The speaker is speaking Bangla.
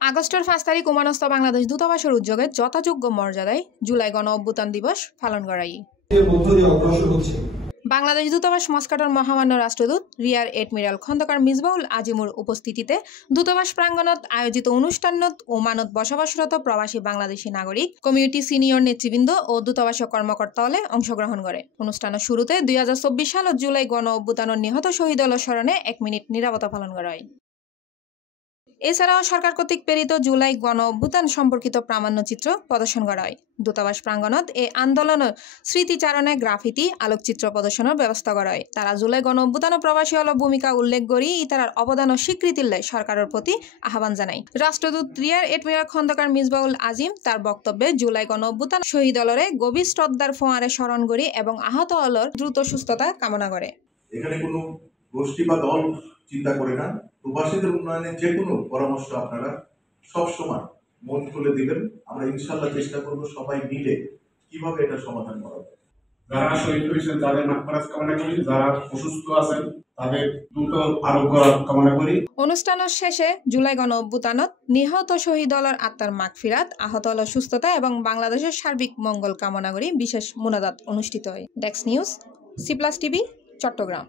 আগস্টের 5 তারিখ ওমানস্থ বাংলাদেশ দূতাবাসের উদ্যোগে যথাযোগ্য মর্যাদায় জুলাই গণ অভ্যুত্থান দিবস পালন করাই। বাংলাদেশ দূতাবাস মস্কোর মহামান্য রাষ্ট্রদূত রিয়ার এডমিরাল খন্দকার মিসবাউল আজিমুর উপস্থিতিতে দূতাবাস প্রাঙ্গণত আয়োজিত অনুষ্ঠানত ওমানত বসবাসরত প্রবাসী বাংলাদেশী নাগরিক কমিউনিটি সিনিয়র নেতৃবৃন্দ ও দূতাবাসীয় কর্মকর্তাসকলে অংশগ্রহণ করে। অনুষ্ঠানের শুরুতে 2024 সালত জুলাই গণ অভ্যুত্থানের নিহত শহীদদের স্মরণে 1 মিনিট নীরবতা পালন করা হয়। এছাড়াও সরকার কর্তৃক প্রেরিত জুলাই গণ অভ্যুত্থান সম্পর্কিত প্রামাণ্যচিত্র প্রদর্শন করা হয়। দূতাবাস প্রাঙ্গণত এই আন্দোলনের স্মৃতিচারণে গ্রাফিতি আলোকচিত্র প্রদর্শনের ব্যবস্থা করা হয়। তারা জুলাই গণ অভ্যুত্থান প্রবাসী হল ভূমিকা উল্লেখ করি ইতার অবদান ও স্বীকৃতির লাই সরকারের প্রতি আহ্বান জানায়। রাষ্ট্রদূত রিয়ার এডমিরাল খন্দকার মিসবাউল আজিম তার বক্তব্যে জুলাই গণ অভ্যুত্থান শহীদ দলরে গভীর শ্রদ্ধার ফোঁয়ারে স্মরণ করি এবং আহত হলর দ্রুত সুস্থতা কামনা করে। এখানে কোনো গোষ্ঠী বা দল চিন্তা করে না, প্রবাসীদের উন্নয়নের যে কোনো পরামর্শ আপনারা সবসময় মন খুলে দিবেন। আমরা ইনশাল্লাহ চেষ্টা করব সবাই মিলে কিভাবে এটা সমাধান করা যায়। যারা শহীদ হয়েছেন তাদের মাগফিরাত কামনা করি, যারা অসুস্থ আছেন তাদের দ্রুত আরোগ্য কামনা করি। অনুষ্ঠানের শেষে জুলাই গণ অভ্যুত্থানত নিহত শহীদ দলের আত্মার মাগফিরাত, আহত হলের সুস্থতা এবং বাংলাদেশের সার্বিক মঙ্গল কামনা করি বিশেষ মোনাজাত অনুষ্ঠিত হয়। Desk news, C+ TV, Chittagong.